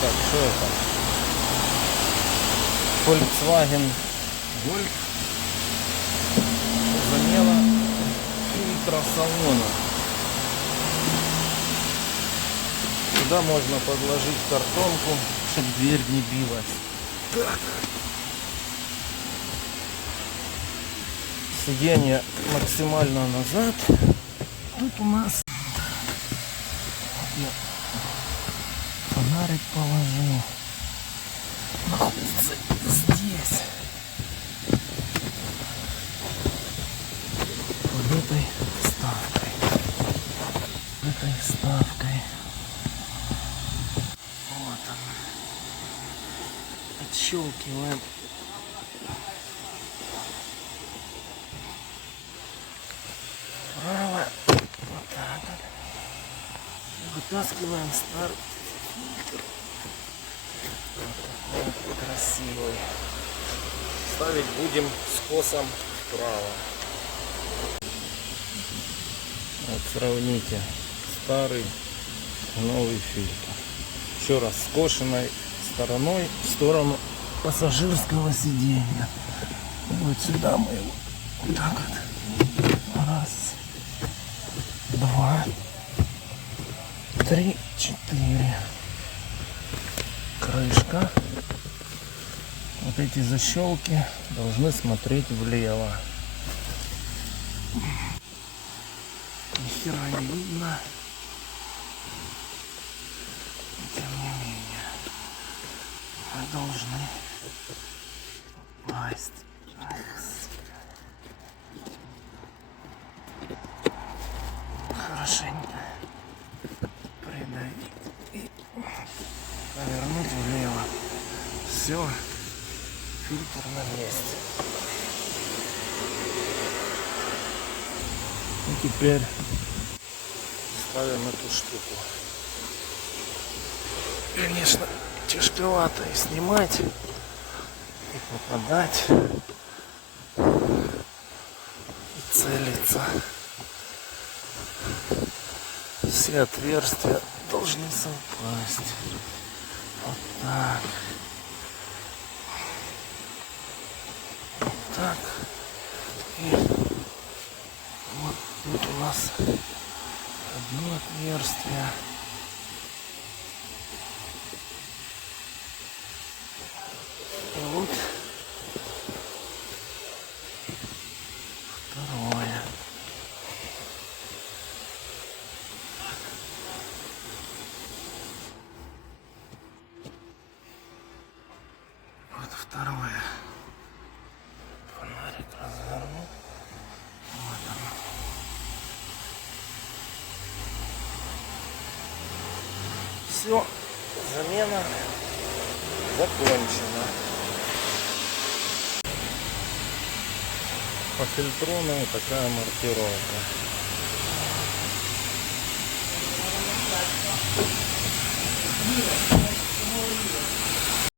Так, что это? Volkswagen Golf. Замена фильтра салона. Сюда можно подложить картонку, чтобы дверь не билась. Так. Сиденье максимально назад. Тут у нас я фонарик положил. Находится здесь. Под этой вставкой. Этой вставкой. Вот она. Отщелкиваем. Право. Вот так вот. Вытаскиваем старый фильтр. Вот такой красивый. Ставить будем скосом вправо. Вот сравните старый и новый фильтр. Еще раз скошенной стороной в сторону пассажирского сиденья. Вот сюда мы его вот так вот. Раз, два, три, четыре. Крышка. Вот эти защелки должны смотреть влево. Ни хера не видно. Тем не менее, мы должны попасть. Хорошенько придавить и повернуть влево. Все, фильтр на месте. И теперь ставим эту штуку. Конечно, тяжковато и снимать, и попадать, и целиться. Все отверстия должны совпасть. Вот так. Вот так. И вот тут у нас одно отверстие. И вот второе. Вот второе. Фонарик развернул. Вот оно. Все, замена закончена. По фильтрону такая маркировка.